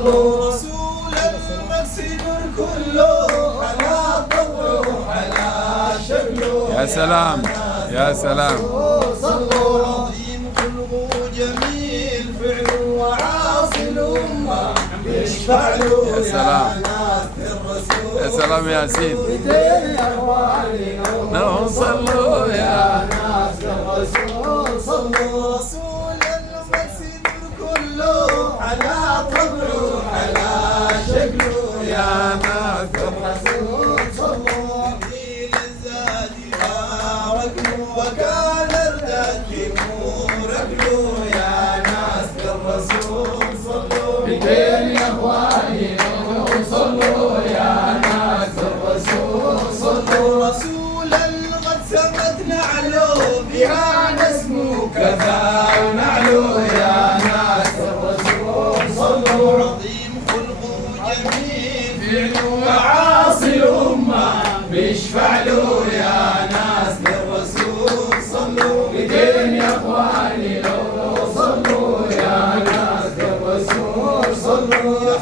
صلوا رسول المقصد كله على طبعه على شكله. يا سلام يا سلام. صلوا عظيم خلقه جميل فعله وعاصي الأمة يشفع له. يا سلام يا سلام يا يا ياسين. اخواني لو صلوا يا ناس الرسول صلوا رسول المقصد كله على طبعه على شكله. يا ناس الرسول صلوا قليل الزاد ركله وكان الرداد ركله. يا ناس الرسول صلوا بدين يا اخواني صلوا. يا ناس الرسول صلوا رسول قد سمت نعلو بها نسمو كذا ونعلو. يا ناس الرسول صلوا عظيم خلقه جميل فعله وعاصي الأمة بيشفع له. يا ناس للرسول صلوا بدين يا اخواني لو صلوا. يا ناس للرسول صلوا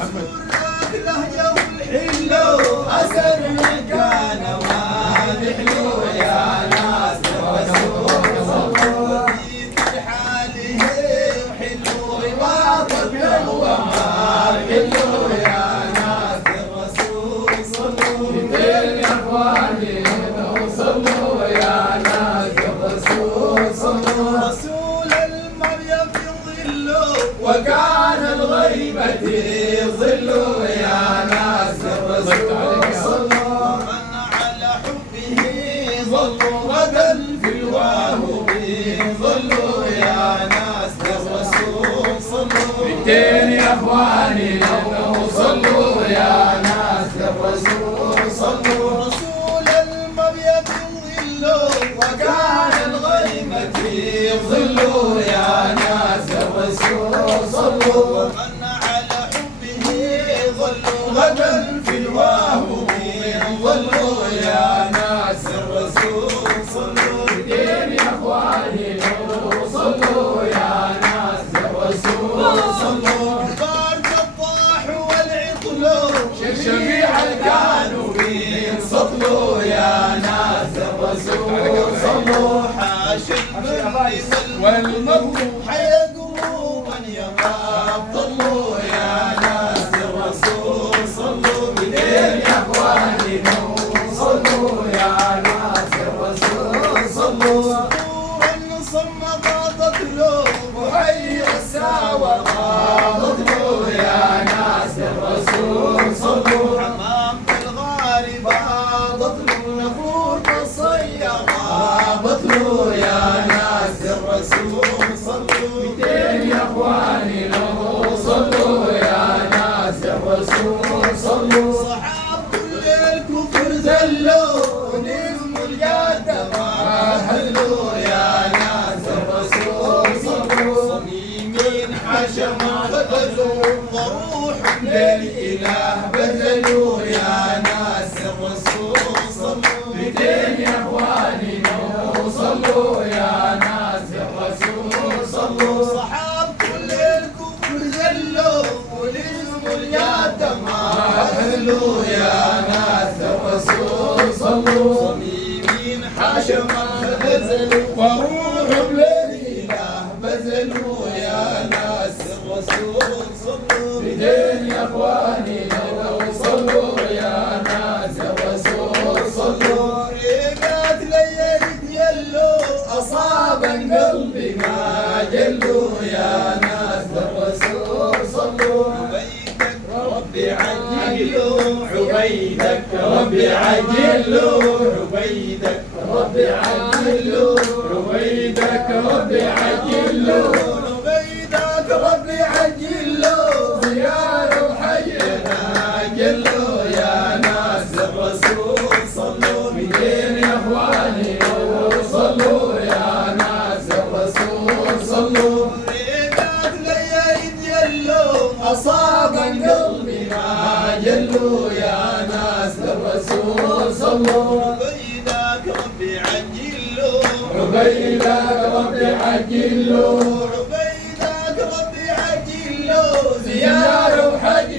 لهجه والحلو أسر كان مادح له. يا ناس للرسول صلوا في حاله وحلو رباطه بهوى ما حلو. يا ناس للرسول صلوا بدين يا اخواني صلوا. يا ناس للرسول صلوا رسول المريم ظله وكان الغيبة ظله. يا ناس الرسول صلوا من على حبه ظلوا غدا في الواهب ظلوا. يا ناس الرسول صلوا بدين يا اخواني صلوا. يا ناس الرسول صلوا رسول المريم ظله وكان الغيمة ظله. يا ناس الرسول صلوا من على حبه ظلوا غدا في الواهب ظلوا. يا ناس الرسول صلوا بدين يا اخواني صلوا. يا ناس الرسول صلوا بارك الطاح والعطل شفيع الكانوا سطلوا. يا ناس الرسول صلوا حاش البر والمظلوم حيقوموا من يخاف ضلوا. يا ناس الرسول صلوا بدين يا اخواني صلوا. يا ناس الرسول صلوا صبورا صمت له وحي الساوى غاضت له. يا ناس الرسول صلوا حمام الغالي باضت له نفور الصيا غابت له. يا ناس الرسول صلوا بدين يا اخواني صلوا. يا ناس الرسول صلوا صحاب كل الكفر زلوا ونجم الجد ما هلوا. يا ناس الرسول صلوا صميمين حشما غزوا وروح للاله بذلوا. يا ناس الرسول صلوا بدين يا اخواني صلوا. يا ناس الرسول صلوا صحاب كل الكفر زلوا ونجم اليد ما هلوا. يا ناس الرسول صلوا صميمين حاشما بذلوا وروح للاله بذلوا. يا ناس الرسول صلوا بدين يا اخواني صلوا. يا ناس الرسول صلوا ريقات ليالي يلو أصابا قلبي ما جلوا. يا ناس الرسول صلوا عبيدك ربي عجلوا عبيدك ربي عجلوا عبيدك ربي عجلوا عبيدك ربي عجلوا عبيدك ربي عجلوا زيارة وحينا جلوا. يا ناس الرسول صلوا بدين يا اخواني صلوا. يا ناس الرسول صلوا ريقات ليالي يلو أصابا قلبي ما جلوا. يا ناس الرسول صلوا عبيدك ربي عجلوا عبيدك ربي عجلوا عبيدك ربي عجلوا زيارة وحج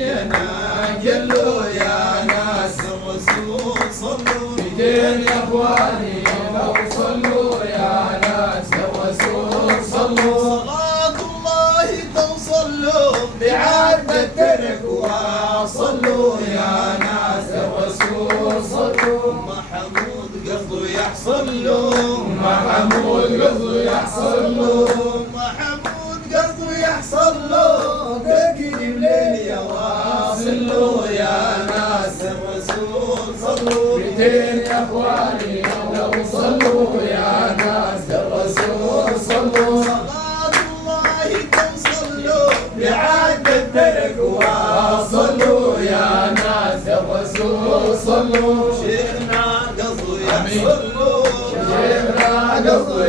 الترك وصلوا يا ناس الرسول صلوا. محمود قصده يحصل له، محمود قصده يحصل له، محمود قصده يحصل له، تكريم ليل يا واصل له يا ناس الرسول صلوا. بيتين يا اخواني لو صلوا يا ناس الرسول صلوا. صلاة الله توصل له بعد الترك وصلوا يا ناس الرسول صلوا. شيخنا قصده يحصل له، شيخنا قصده